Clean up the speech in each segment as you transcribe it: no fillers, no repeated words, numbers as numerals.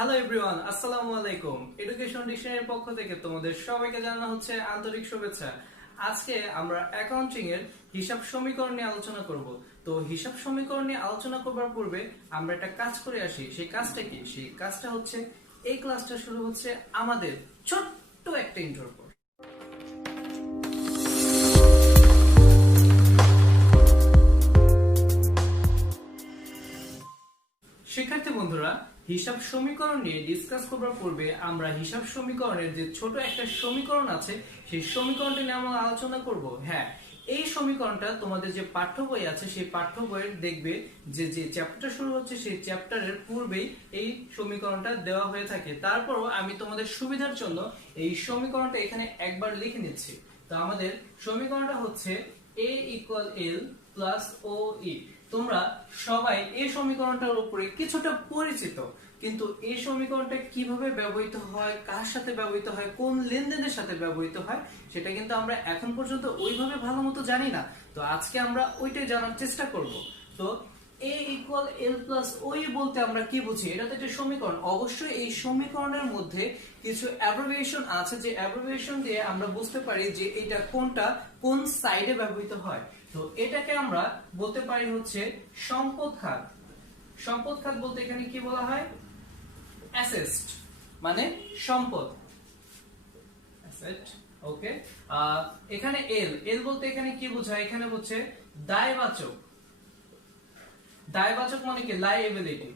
Hello everyone, আসসালামু আলাইকুম। Education ডিকশনারির পক্ষ থেকে তোমাদের সবাইকে জানানো হচ্ছে আন্তরিক শুভেচ্ছা। আজকে আমরা অ্যাকাউন্টিং এর হিসাব সমীকরণ নিয়ে আলোচনা করব। তো হিসাব সমীকরণ নিয়ে আলোচনা করবার পূর্বে আমরা একটা কাজ করে আসি। সেই কাজটা কি? সেই কাজটা হচ্ছে এই ক্লাসটা শুরু হচ্ছে আমাদের ছোট্ট একটা ইন্ট্রোর পর। শিক্ষার্থী বন্ধুরা, হিসাব সমীকরণ নিয়ে ডিসকাস করার পূর্বে আমরা হিসাব সমীকরণের যে ছোট একটা সমীকরণ আছে সেই সমীকরণটা নিয়ে আমরা আলোচনা করব। হ্যাঁ, এই সমীকরণটা তোমাদের যে পাঠ্য বই আছে সেই পাঠ্য বইয়ের দেখবে যে যে চ্যাপ্টারটা শুরু হচ্ছে সেই চ্যাপ্টারের পূর্বেই এই সমীকরণটা দেওয়া হয়ে থাকে। তারপরও আমি তোমাদের সুবিধার জন্য এই সমীকরণটা এখানে একবার লিখে নিচ্ছি। তো আমাদের সমীকরণটা হচ্ছে a = l + OE। তোমরা সবাই এই সমীকরণটার উপরে কিছুটা পরিচিত, কিন্তু এই সমীকরণটা কিভাবে ব্যবহৃত হয়, কার সাথে ব্যবহৃত হয়, কোন লেনদেনের সাথে ব্যবহৃত হয় সেটা কিন্তু আমরা এখন পর্যন্ত ওইভাবে ভালো মতো জানি না। তো আজকে আমরা ওইটাই জানার চেষ্টা করব। তো a = l + OE বলতে আমরা কি বুঝি? এটা তো একটা সমীকরণ। অবশ্যই এই সমীকরণের মধ্যে কিছু অ্যাব্রিভিয়েশন আছে, যে অ্যাব্রিভিয়েশন দিয়ে আমরা বুঝতে পারি যে এটা কোনটা কোন সাইডে ব্যবহৃত হয়। তো এটাকে আমরা বলতে পারি হচ্ছে সম্পদ খাত। সম্পদ খাত বলতে এখানে কি বলা হয়? অ্যাসেট মানে সম্পদ, অ্যাসেট। ওকে, এখানে এল এল বলতে এখানে কি বোঝায়? এখানে হচ্ছে দায়বাচক। দায়বাচক মানে কি? লায়াবিলিটি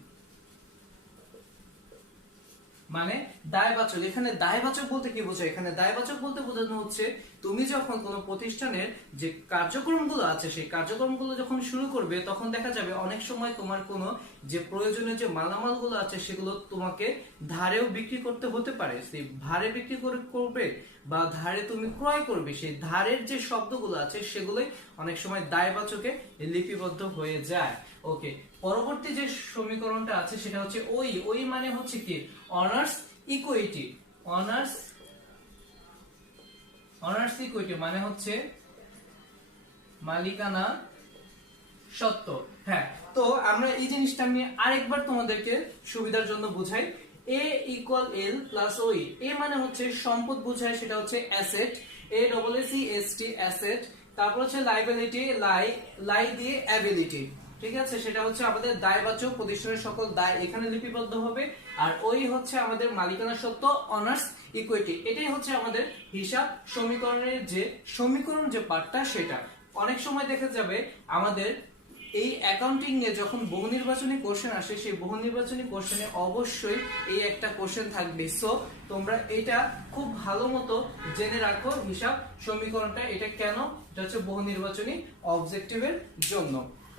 মানে দায়বাচক। এখানে দায়বাচক বলতে কি বোঝায়? এখানে দায়বাচক বলতে বোঝানো হচ্ছে তুমি যখন কোনো প্রতিষ্ঠানের যে কার্যক্রমগুলো আছে সেই কার্যক্রমগুলো যখন শুরু করবে তখন দেখা যাবে অনেক সময় তোমার কোনো যে প্রয়োজনীয় যে মালামালগুলো আছে সেগুলো তোমাকে ধারেও বিক্রি করতে হতে পারে। সেই ধারে বিক্রি করবে বা ধারে তুমি ক্রয় করবে, সেই ধারের যে শব্দগুলো আছে সেগুলোই অনেক সময় দায়বাচকে লিপিবদ্ধ হয়ে যায়। ওকে, পরবর্তী যে সমীকরণটা আছে সেটা হচ্ছে ওই ওই মানে হচ্ছে কি? Honours equity. অনার্স ইকুইটি মানে হচ্ছে মালিকানা সত্ত্ব। হ্যাঁ, তো আমরা এই জিনিসটা আমি আরেকবার তোমাদেরকে সুবিধার জন্য বুঝাই। a = l + OE। a মানে হচ্ছে সম্পদ বোঝায়, সেটা হচ্ছে অ্যাসেট। ASSET asset. তারপর হচ্ছে লায়াবিলিটি, লাই দিয়ে অ্যাবিলিটি। ঠিক আছে, সেটা হচ্ছে আমাদের দায়বাচক, প্রতিষ্ঠানের সকল দায় এখানে লিপিবদ্ধ হবে। আর ওই হচ্ছে আমাদের মালিকানা সত্ত্ব, অনার্স ইকুইটি। এটাই হচ্ছে আমাদের হিসাব সমীকরণের যে সমীকরণ যে পার্টটা সেটা। অনেক সময় দেখা যাবে আমাদের এই অ্যাকাউন্টিং এ যখন বহু নির্বাচনী কোশ্চেন আসে সেই বহু নির্বাচনী কোশ্চেনে অবশ্যই এই একটা কোশ্চেন থাকবে। সো তোমরা এটা খুব ভালো মতো জেনে রাখো হিসাব সমীকরণটা। এটা কেন? এটা হচ্ছে বহু নির্বাচনী অবজেক্টিভের জন্য।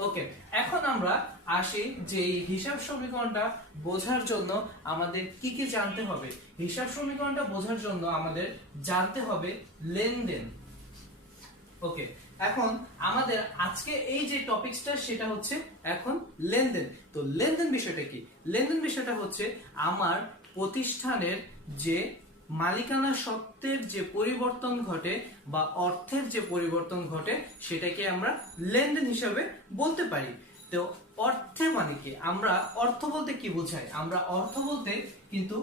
ওকে, এখন আমরা আসি যে এই হিসাব সমীকরণটা বোঝার জন্য আমাদের কি কি জানতে হবে। হিসাব সমীকরণটা বোঝার জন্য আমাদের জানতে হবে লেনদেন। ওকে, এখন আমাদের আজকে এই যে টপিকসটা সেটা হচ্ছে এখন লেনদেন। তো লেনদেন বিষয়টা কি? লেনদেন বিষয়টা হচ্ছে আমার প্রতিষ্ঠানের যে মালিকানা সত্ত্বের যে পরিবর্তন ঘটে বা অর্থের যে পরিবর্তন ঘটে সেটাকে আমরা লেনদেন হিসাবে বলতে পারি। তো অর্থে মানে কি? আমরা অর্থ বলতে কি বোঝাই? আমরা অর্থ বলতে কিন্তু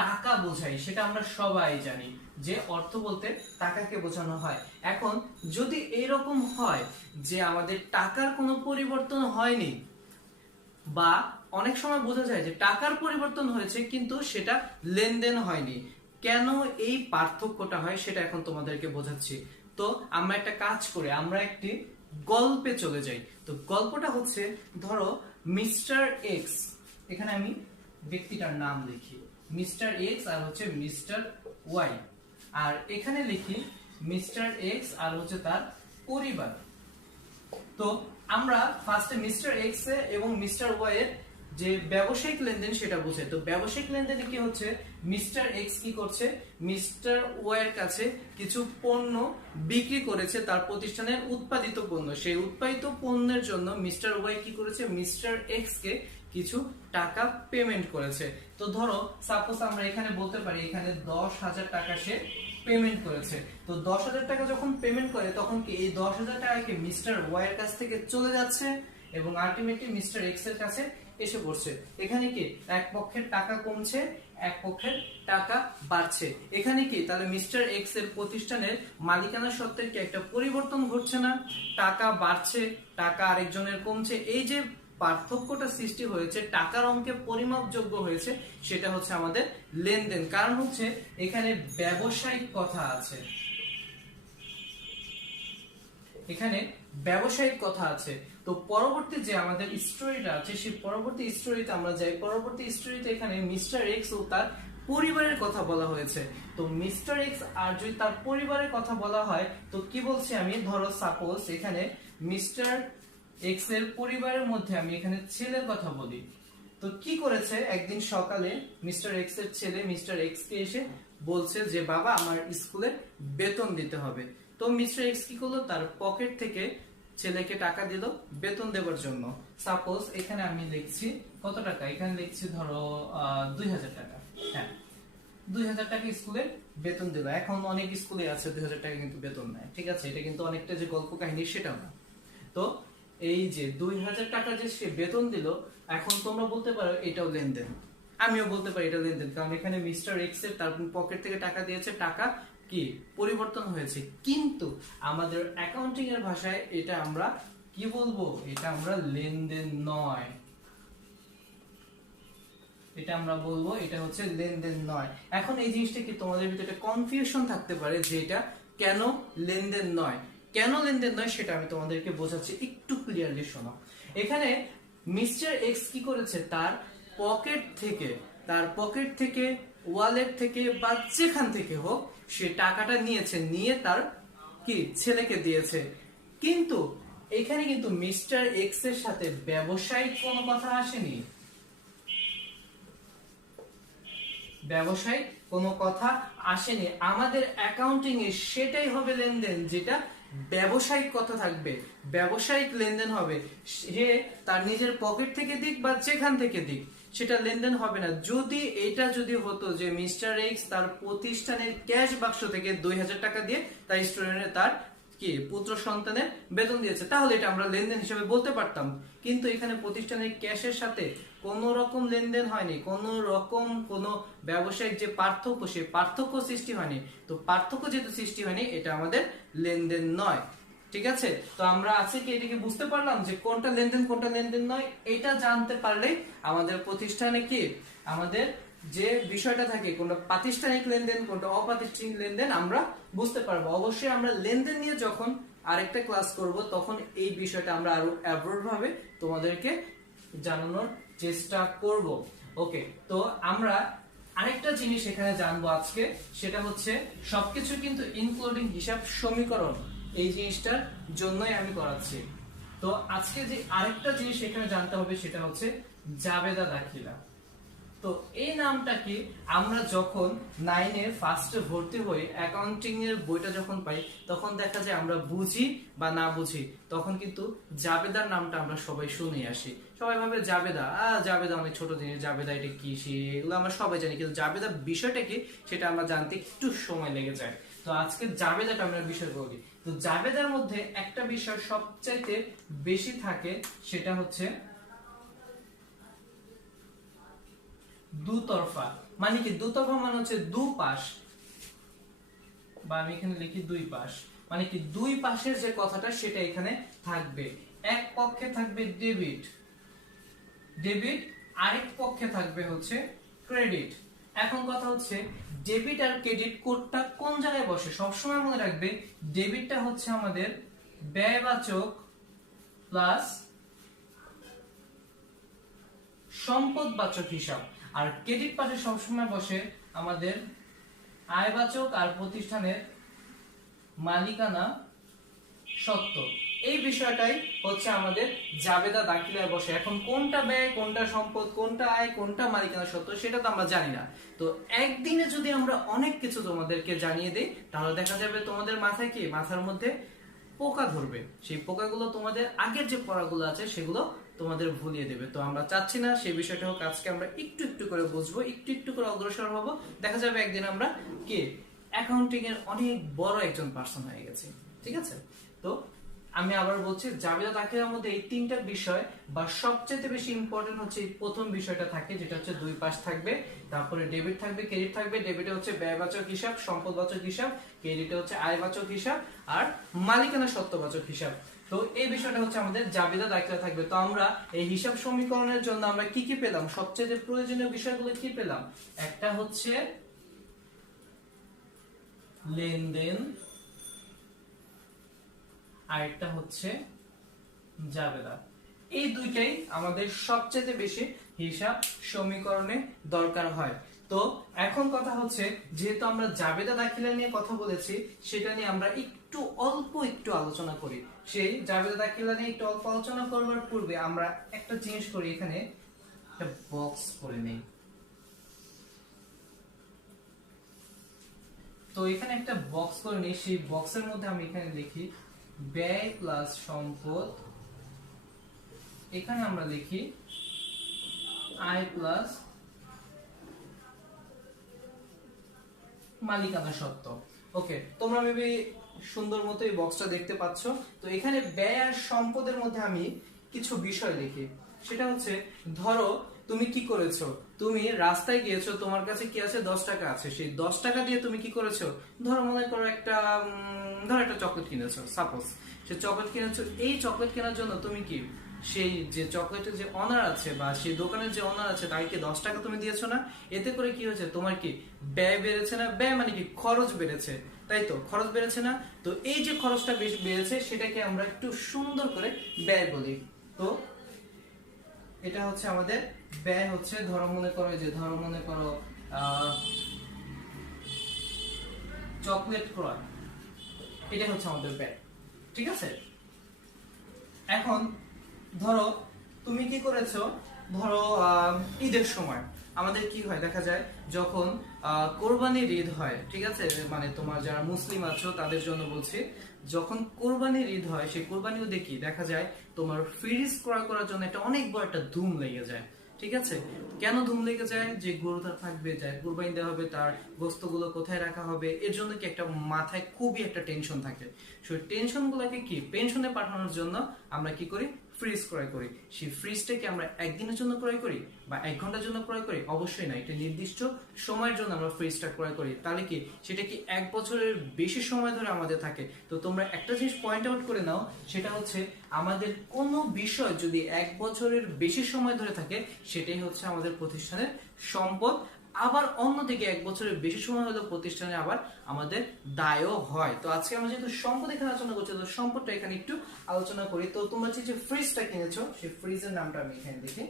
টাকা বোঝাই, সেটা আমরা সবাই জানি যে অর্থ বলতে টাকাকে বোঝানো হয়। এখন যদি এরকম হয় যে আমাদের টাকার কোনো পরিবর্তন হয়নি, বা অনেক সময় বোঝা যায় যে টাকার পরিবর্তন হয়েছে কিন্তু সেটা লেনদেন হয়নি, কেন এই পার্থক্যটা হয় সেটা এখন তোমাদেরকে বোঝাচ্ছি। তো আমরা একটা কাজ করে আমরা একটি গল্পে চলে যাই। তো গল্পটা হচ্ছে, ধরো মিস্টার এক্স, এখানে আমি ব্যক্তিটার নাম লিখি মিস্টার এক্স আর হচ্ছে মিস্টার ওয়াই, আর এখানে লিখি মিস্টার এক্স আর হচ্ছে তার পরিবার। তো আমরা ফার্স্টে মিস্টার এক্স এবং মিস্টার ওয়াই এর যে ব্যবসায়িক লেনদেন সেটা বুঝে। তো ব্যবসায়িক লেনদেনে কি হচ্ছে? মিস্টার এক্স কি করছে? মিস্টার ওয়াই এর কাছে কিছু পণ্য বিক্রি করেছে, তার প্রতিষ্ঠানের উৎপাদিত পণ্য। সেই উৎপাদিত পণ্যের জন্য মিস্টার ওয়াই কি করেছে? মিস্টার এক্স কে কিছু টাকা পেমেন্ট করেছে। তো ধরো সাপোজ আমরা এখানে বলতে পারি এখানে 10,000 টাকা সে পেমেন্ট করেছে। তো 10,000 টাকা যখন পেমেন্ট করে তখন কি এই 10,000 টাকা কি মিস্টার ওয়াই এর কাছ থেকে চলে যাচ্ছে এবং আলটিমেটলি মিস্টার এক্স এর কাছে এসে পড়ছে। এখানে কি এক পক্ষের টাকা কমছে, এক পক্ষের টাকা বাড়ছে। এখানে কি তাহলে মিস্টার এক্স এর প্রতিষ্ঠানের মালিকানা সত্ত্বের কি একটা পরিবর্তন ঘটছে না? টাকা বাড়ছে, টাকা আরেকজনের কমছে, এই যে পার্থক্যটা সৃষ্টি হয়েছে, টাকার অঙ্কে পরিমাপযোগ্য হয়েছে, সেটা হচ্ছে আমাদের লেনদেন। কারণ হচ্ছে এখানে ব্যবসায়িক কথা আছে, এখানে ব্যবসায়িক কথা আছে। তো পরবর্তী যে আমাদের স্টোরিটা আছে, সেই পরবর্তী স্টোরিতে আমরা যাই। পরবর্তী স্টোরিতে এখানে মিস্টার এক্স ও তার পরিবারের কথা বলা হয়েছে। তো মিস্টার এক্স আর যদি তার পরিবারের কথা বলা হয়, তো কি বলছি আমি, ধরো সাপোজ এখানে মিস্টার এক্স এর পরিবারের মধ্যে আমি এখানে ছেলের কথা বলি। তো কি করেছে, একদিন সকালে মিস্টার এক্স এর ছেলে মিস্টার এক্স কে এসে বলছে যে বাবা আমার স্কুলে বেতন দিতে হবে। তো মিস্টার এক্স কি করলো, তার পকেট থেকে ছেলেকে টাকা দিল বেতন দেওয়ার জন্য। সাপোজ এখানে আমি লিখছি কত টাকা, এখানে লিখছি ধরো 2000 টাকা। হ্যাঁ, 2000 টাকা স্কুলে বেতন দিল। এখন অনেক স্কুলে আছে 2000 টাকা কিন্তু বেতন নেয়, ঠিক আছে, এটা কিন্তু অনেকটা যে গল্প কাহিনী সেটাও না। তো এই যে 2000 টাকা যে সে বেতন দিল, এখন তোমরা বলতে পারো এটাও লেনদেন, আমিও বলতে পারি এটা লেনদেন, কারণ এখানে মিস্টার এক্স এর তার পকেট থেকে টাকা দিয়েছে, টাকা কি পরিবর্তন হয়েছে। কিন্তু আমাদের অ্যাকাউন্টিং এর ভাষায় এটা আমরা কি বলবো, এটা আমরা লেনদেন নয়, এটা আমরা বলবো এটা হচ্ছে লেনদেন নয়। এখন এই জিনিসটা কি তোমাদের ভিতরে একটা কনফিউশন থাকতে পারে যে এটা কেন লেনদেন নয়, কেন লেনদেন নয় সেটা আমি তোমাদেরকে বোঝাচ্ছি, একটু ক্লিয়ারলি শোনো। এখানে মিস্টার এক্স কি করেছে, তার পকেট থেকে ওয়ালেট থেকে বা যেখান থেকে হোক সে টাকাটা নিয়েছে, নিয়ে তার কি ছেলেকে দিয়েছে। কিন্তু এখানে কিন্তু মিস্টার এক্স এর সাথে ব্যবসায়িক কোনো কথা আসেনি, ব্যবসায়িক কোনো কথা আসেনি। আমাদের অ্যাকাউন্টিং এ সেটাই হবে লেনদেন, যেটা ব্যবসায়িক কথা থাকবে, ব্যবসায়িক লেনদেন হবে। সে তার নিজের পকেট থেকে দিক বা যেখান থেকে দিক, সেটা লেনদেন হবে না। যদি হতো যে মিস্টার এক্স তার প্রতিষ্ঠানের ক্যাশ বাক্স থেকে 2000 টাকা দিয়ে তার স্টুডেন্টের তার কি পুত্র সন্তানের বেতন দিয়েছে, তাহলে এটা আমরা লেনদেন হিসেবে বলতে পারতাম। কিন্তু এখানে প্রতিষ্ঠানের ক্যাশের সাথে কোন রকম লেনদেন হয়নি, কোন রকম কোন ব্যবসায়িক যে পার্থক্য, সেই পার্থক্য সৃষ্টি হয়নি। তো পার্থক্য যেহেতু সৃষ্টি হয়নি, এটা আমাদের লেনদেন নয়, ঠিক আছে। তো আমরা আজকে কি এটাকে বুঝতে পারলাম যে কোনটা লেনদেন কোনটা লেনদেন নয়। এটা জানতে পারলেই আমাদের প্রতিষ্ঠানে কি আমাদের যে বিষয়টা থাকে, কোনটা প্রাতিষ্ঠানিক লেনদেন কোনটা অপ্রাতিষ্ঠানিক লেনদেন আমরা বুঝতে পারবো। অবশ্যই আমরা লেনদেন নিয়ে যখন আরেকটা ক্লাস করব, তখন এই বিষয়টা আমরা আরো অ্যাব্রড ভাবে তোমাদেরকে জানানোর চেষ্টা করব। ওকে, তো আমরা আরেকটা জিনিস এখানে জানবো আজকে, সেটা হচ্ছে সবকিছু কিন্তু ইনক্লুডিং হিসাব সমীকরণ, এই জিনিসটার জন্যই আমি করাচ্ছি। তো আজকে যে আরেকটা জিনিস এখানে জানতে হবে সেটা হচ্ছে জাবেদা দাখিলা। তো এই নামটা কি আমরা যখন 9 এ ফার্স্টে ভর্তি হই, অ্যাকাউন্টিং এর বইটা যখন পাই, তখন দেখা যায় আমরা বুঝি বা না বুঝি, তখন কিন্তু জাবেদার নামটা আমরা সবাই শুনে আসি। সবাই ভাবে জাবেদা জাবেদা অনেক ছোট জিনিস, জাবেদা এটা কি, এগুলো আমরা সবাই জানি, কিন্তু জাবেদা বিষয়টা কি সেটা আমরা জানতে একটু সময় লেগে যায়। তো আজকে জাবেদাটা আমরা বিষয় বলি। তো জাবেদার মধ্যে একটা বিষয় সবচাইতে বেশি থাকে, সেটা হচ্ছে দুতরফা। মানে কি দুতরফা, মানে হচ্ছে দুপাশ, বা আমি এখানে লিখি দুই পাশ। মানে কি দুই পাশের যে কথাটা সেটা এখানে থাকবে। এক পক্ষে থাকবে ডেবিট, আরেক পক্ষে থাকবে হচ্ছে ক্রেডিট। এখন কথা হচ্ছে ডেবিট আর ক্রেডিট কোডটা কোন জায়গায় বসে, সবসময় মনে রাখবে ডেবিটটা হচ্ছে আমাদের ব্যয়বাচক প্লাস সম্পদবাচক হিসাব, আর ক্রেডিট পাশে সবসময় বসে আমাদের আয়বাচক আর প্রতিষ্ঠানের মালিকানা সত্ত্ব। এই বিষয়টাই হচ্ছে আমাদের জাবেদা দাখিলায় বসে। এখন কোনটা ব্যয়, কোনটা সম্পদ, কোনটা আয়, কোনটা মালিকানা সত্ত্ব, সেটা তো আমরা জানি না। তো একদিনে যদি আমরা অনেক কিছু তোমাদেরকে জানিয়ে দেই, তাহলে দেখা যাবে তোমাদের মাথায় কি, মাথার মধ্যে পোকা ধরবে। সেই পোকাগুলো তোমাদের আগের যে পড়াগুলো আছে সেগুলো তোমাদের ভুলিয়ে দেবে। তো আমরা চাচ্ছি না সেই বিষয়টা হোক। আজকে আমরা একটু একটু করে বুঝবো, একটু একটু করে অগ্রসর হব। দেখা যাবে একদিন আমরা কি অ্যাকাউন্টিং এর অনেক বড় একজন পার্সন হয়ে গেছি, ঠিক আছে। তো আমি আবার বলছি, জাবেদা দাখিলার মধ্যে এই তিনটা বিষয় বা সবচেয়ে বেশি ইম্পর্টেন্ট হচ্ছে এই প্রথম বিষয়টা থাকে, যেটা হচ্ছে দুই পাশ থাকবে, তারপরে ডেবিট থাকবে, ক্রেডিট থাকবে। ডেবিটে হচ্ছে ব্যয়বাচক হিসাব, সম্পদবাচক হিসাব, ক্রেডিটে হচ্ছে আয়বাচক হিসাব, আর মালিকানা সত্ত্ববাচক হিসাব। তো এই বিষয়টা হচ্ছে আমাদের জাবেদা দাখিলা থাকবে। তো আমরা এই হিসাব সমীকরণের জন্য আমরা কি কি পেলাম, সবচেয়ে প্রয়োজনীয় বিষয়গুলো কি পেলাম? একটা হচ্ছে লেনদেন, আরেকটা হচ্ছে জাবেদা। এই দুইটাই আমাদের সবচেয়ে বেশি হিসাব সমীকরণে দরকার হয়। তো এখন কথা হচ্ছে, যেহেতু আমরা জাবেদা দাখিলা নিয়ে কথা বলেছি, সেটা নিয়ে আমরা অল্প একটু আলোচনা করি। সেই জাবেদা দাখিলা নিয়ে একটু অল্প আলোচনা করবার পূর্বে আমরা একটা জিনিস করি, এখানে একটা বক্স করে নেই। তো এখানে একটা বক্স করে নিই, সেই বক্সের মধ্যে আমি এখানে লিখি ব্যয় প্লাস সম্পদ, এখানে আমরা লিখি আয় প্লাস মালিকানা সত্ত্ব। ওকে, তোমরা মেবি সুন্দর মতো এই বক্সটা দেখতে পাচ্ছ। তো এখানে ব্যয় আর সম্পদের মধ্যে আমি কিছু বিষয় লিখি। সেটা হচ্ছে, ধরো তুমি কি করেছো, তুমি রাস্তায় গিয়েছো, তোমার কাছে কি আছে, 10 টাকা আছে। সেই 10 টাকা দিয়ে তুমি কি করেছো, ধরো মনে করো একটা চকলেট কিনেছো, সাপোজ সে চকলেট কিনেছো। এই চকলেট কেনার জন্য তুমি কি সেই যে চকলেটের যে অনার আছে বা সেই দোকানের যে অনার আছে তাকে 10 টাকা তুমি দিয়েছো না? এতে করে কি হয়েছে, তোমার কি ব্যয় বেড়েছে না? ব্যয় মানে কি, খরচ বেড়েছে, তাই তো? খরচ বেড়েছে না? তো এই যে খরচটা বেশি বেড়েছে, সেটাকে আমরা একটু সুন্দর করে ব্যয় বলি। তো এটা হচ্ছে আমাদের ব্যয় হচ্ছে, ধরো মনে করো চকলেট ক্রয়, এটা হচ্ছে আমাদের ব্যয়। ঠিক আছে, এখন ধরো তুমি কি করেছো, ধরো ঈদের সময় আমাদের কি হয়, দেখা যায় যখন কোরবানির ঈদ হয়, ঠিক আছে, মানে তোমার যারা মুসলিম আছো তাদের জন্য বলছি, যখন কোরবানির ঈদ হয়, সেই কোরবানিও দেখি দেখা যায় তোমার ফ্রিজ ক্রয় করার জন্য একটা অনেক বড় একটা ধুম লেগে যায়। ঠিক আছে, কেন ধুম লেগে যায়? যে গরুটা থাকবে, যাই কোরবানি দেওয়া হবে, তার গোস্তগুলো কোথায় রাখা হবে, এর জন্য কি একটা মাথায় খুবই একটা টেনশন থাকে। সেই টেনশন গুলোকে কি পেনশনে পাঠানোর জন্য আমরা কি করি, ফ্রিজ ক্রয় করি। সেই ফ্রিজটাকে আমরা একদিনের জন্য ক্রয় করি বা 1 ঘন্টার জন্য ক্রয় করি? অবশ্যই না, এটা নির্দিষ্ট সময়ের জন্য আমরা ফ্রিজটা ক্রয় করি। তাহলে কি সেটা কি 1 বছরের বেশি সময় ধরে আমাদের থাকে? তো তোমরা একটা জিনিস পয়েন্ট আউট করে নাও, সেটা হচ্ছে আমাদের কোনো বিষয় যদি 1 বছরের বেশি সময় ধরে থাকে, সেটাই হচ্ছে আমাদের প্রতিষ্ঠানের সম্পদ। আবার অন্যদিকে 1 বছরের বেশি সময় হলে প্রতিষ্ঠানে আবার আমাদের দায়ও হয়। তো আজকে আমরা যেহেতু সম্পদ এখানে আলোচনা করছি, তো সম্পদটা এখানে একটু আলোচনা করি। তো তোমরা যে ফ্রিজটা কিনেছো, সেই ফ্রিজের নামটা আমি এখানে লিখি,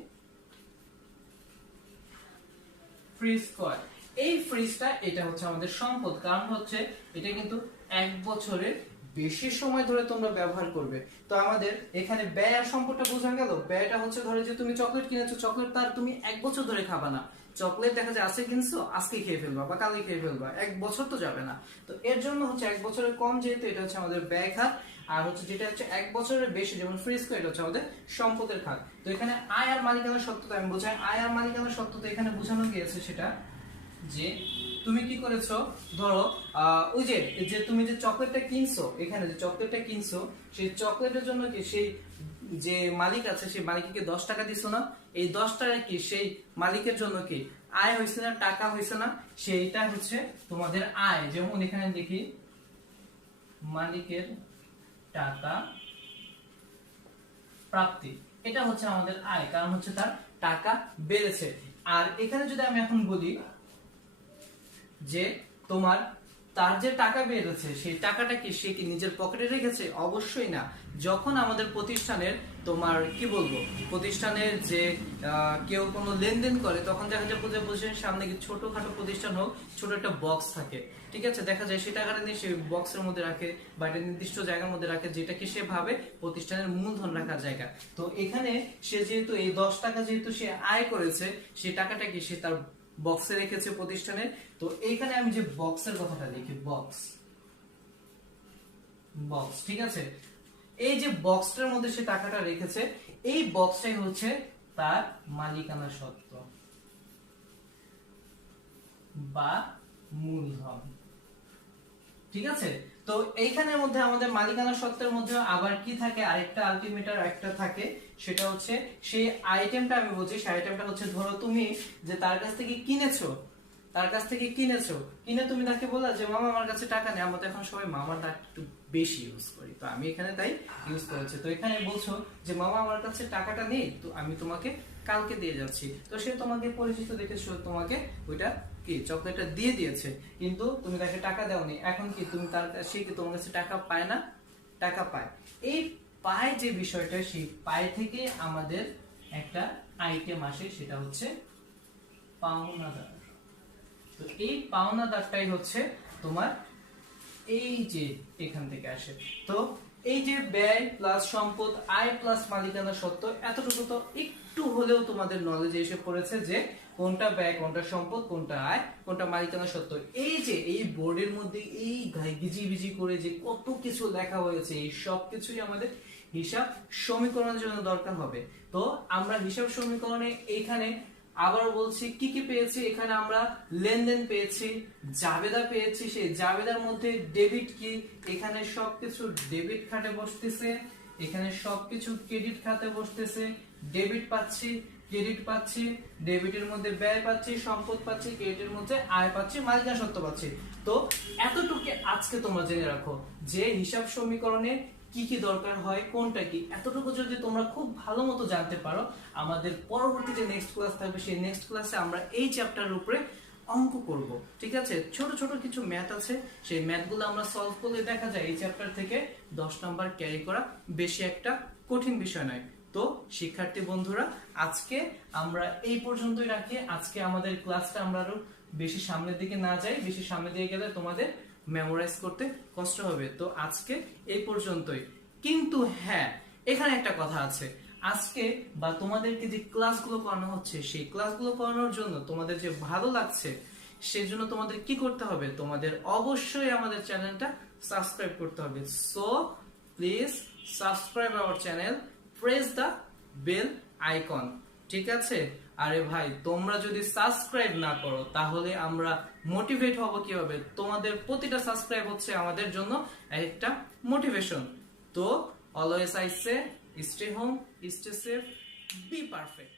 ফ্রিজ কয়। এই ফ্রিজটা এটা হচ্ছে আমাদের সম্পদ, কারণ হচ্ছে এটা কিন্তু 1 বছরের বেশি সময় ধরে তোমরা ব্যবহার করবে। তো আমাদের এখানে ব্যয় আর সম্পদটা বোঝা গেল। ব্যয়টা হচ্ছে, ধরো যে তুমি চকলেট কিনেছো, চকলেট তার তুমি 1 বছর ধরে খাবা না। চকলেট দেখা যায় আজকে কিনছো, আজকে খেয়ে ফেলবা বা কালকে খেয়ে ফেলবা, 1 বছর তো যাবে না। তো এর জন্য হচ্ছে 1 বছরের কম, যেহেতু এটা হচ্ছে আমাদের ব্যয় খাত। আর হচ্ছে যেটা হচ্ছে 1 বছরের বেশি, যেমন ফ্রিজ কয়, এটা হচ্ছে আমাদের সম্পদের খাত। তো এখানে আয় আর মালিকানা সত্ত্বটা আমি বোঝাই। আয় আর মালিকানা সত্ত্বটা এখানে বোঝানো গিয়েছে সেটা যে তুমি কি করেছো, ধরো ওই যে তুমি যে চকলেটটা কিনছো, এখানে যে চকলেটটা কিনছো, সেই চকলেটের জন্য কি সেই যে মালিক আছে, সেই মালিককে 10 টাকা দিছো না? এই 10 টাকা কি সেই মালিকের জন্য কি আয় হয়েছে না, টাকা হয়েছে না? সেইটা হচ্ছে তোমাদের আয়। যেমন এখানে দেখি মালিকের টাকা প্রাপ্তি, এটা হচ্ছে আমাদের আয়, কারণ হচ্ছে তার টাকা বেড়েছে। আর এখানে যদি আমি এখন বলি যে তোমার তার যে টাকা বেড়েছে, সেই টাকাটা কি সে কি নিজের পকেটে রেখেছে? অবশ্যই না। যখন আমাদের প্রতিষ্ঠানের তোমার কি বলবো, প্রতিষ্ঠানের যে কেউ কোনো লেনদেন করে, তখন দেখা যায় প্রতিষ্ঠানের সামনে কি ছোটখাটো প্রতিষ্ঠান হোক, ছোট একটা বক্স থাকে। ঠিক আছে, দেখা যায় সেই টাকাটা নিয়ে সেই বক্সের মধ্যে রাখে বা একটা নির্দিষ্ট জায়গার মধ্যে রাখে, যেটা কি সে ভাবে প্রতিষ্ঠানের মূলধন রাখার জায়গা। তো এখানে সে যেহেতু এই 10 টাকা যেহেতু সে আয় করেছে, সেই টাকাটা কি সে তার বক্সে রেখেছে প্রতিষ্ঠানে। তো এইখানে আমি যে বক্সের কথাটা লিখি, বক্স, ঠিক আছে, এই যে বক্সটার মধ্যে সে টাকাটা রেখেছে, এই বক্সটাই হচ্ছে তার মালিকানা সত্ত্ব বা মূলধন। ঠিক আছে, তো এইখানের মধ্যে আমাদের মালিকানা সত্ত্বের মধ্যে আবার কি থাকে, আরেকটা আলটিমেটার একটা থাকে, সেটা হচ্ছে সেই আইটেমটা আমি বলছি, সেই আইটেমটা হচ্ছে ধরো তুমি যে তার কাছ থেকে কিনেছো, কিনে তুমি তাকে বললা যে মামা আমার কাছে টাকা নেই। আমরা তো এখন সবাই মামার ডাক একটু বেশি ইউজ করি, তো আমি এখানে তাই ইউজ করেছি। তো এখানে বলছো যে মামা আমার কাছে টাকাটা নেই, তো আমি তোমাকে কালকে দিয়ে যাচ্ছি। তো সে তোমাকে পরিচিত দেখে তোমাকে ওইটা কি চকলেটটা দিয়ে দিয়েছে, কিন্তু তুমি তাকে টাকা দাওনি। এখন কি তুমি সে কি তোমার কাছে টাকা পায় না? টাকা পায়। এই পায় যে বিষয়টা, সেই পায় থেকে আমাদের একটা আইটেম আসে, সেটা হচ্ছে পাওনাদার। তো এই পাওনাদারটাই হচ্ছে তোমার এই যে এখান থেকে আসে। তো এই যে ব্যয় প্লাস সম্পদ, আয় প্লাস মালিকানা সত্ত্ব, এতটুকু তো একটু হলেও তোমাদের নলেজে এসে পড়েছে যে কোনটা ব্যয়, কোনটা সম্পদ, কোনটা আয়, কোনটা মালিকানা সত্ত্ব। এই যে এই বোর্ডের মধ্যে এই গিজিবিজি করে যে কত কিছু লেখা হয়েছে, এই সব কিছুই আমাদের হিসাব সমীকরণের জন্য দরকার হবে। তো আমরা হিসাব সমীকরণে এইখানে আবার বলছি কি কি পেয়েছি। এখানে আমরা লেনদেন পেয়েছি, জাবেদা পেয়েছি, সেই জাবেদার মধ্যে ডেবিট কি, এখানে সবকিছু ডেবিট খাতে বসতেছে, এখানে সবকিছু ক্রেডিট খাতে বসতেছে। ডেবিট পাচ্ছি, ক্রেডিট পাচ্ছি, ডেবিটের মধ্যে ব্যয় পাচ্ছি, সম্পদ পাচ্ছি, ক্রেডিটের মধ্যে আয় পাচ্ছি, মালিকানা সত্ত্ব পাচ্ছি। তো এতটুকু আজকে তোমরা জেনে রাখো যে হিসাব সমীকরণে কি কি দরকার হয়, কোনটা কি, এতটুকু যদি তোমরা খুব ভালো মতো জানতে পারো, আমাদের পরবর্তী যে নেক্সট ক্লাস থাকবে সেই নেক্সট ক্লাসে আমরা এই চ্যাপ্টারের উপরে অঙ্ক করব। ঠিক আছে, ছোট ছোট কিছু ম্যাথ আছে, সেই ম্যাথগুলো আমরা সলভ করলে দেখা যায় এই চ্যাপ্টার থেকে 10 নাম্বার ক্যারি করা বেশি একটা কঠিন বিষয় নয়। তো শিক্ষার্থী বন্ধুরা, আজকে আমরা এই পর্যন্তই রাখি। আজকে আমাদের ক্লাসটা আমরা আরো বেশি সামনের দিকে না যাই, বেশি সামনের দিকে গেলে তোমাদের মেমোরাইজ করতে কষ্ট হবে। তো আজকে এই পর্যন্তই। কিন্তু হ্যাঁ, এখানে একটা কথা আছে, আজকে বা তোমাদেরকে যে ক্লাসগুলো করানো হচ্ছে, সেই ক্লাসগুলো করানোর জন্য তোমাদের যে ভালো লাগছে, সেই জন্য তোমাদের কি করতে হবে, তোমাদের অবশ্যই আমাদের চ্যানেলটা সাবস্ক্রাইব করতে হবে। So please subscribe our channel, press the bell icon. ঠিক আছে? আরে ভাই, তোমরা যদি সাবস্ক্রাইব না করো তাহলে আমরা মোটিভেট হব কিভাবে? তোমাদের প্রতিটা সাবস্ক্রাইব হচ্ছে আমাদের জন্য একটা মোটিভেশন। তো always I say, stay home, stay safe, be perfect.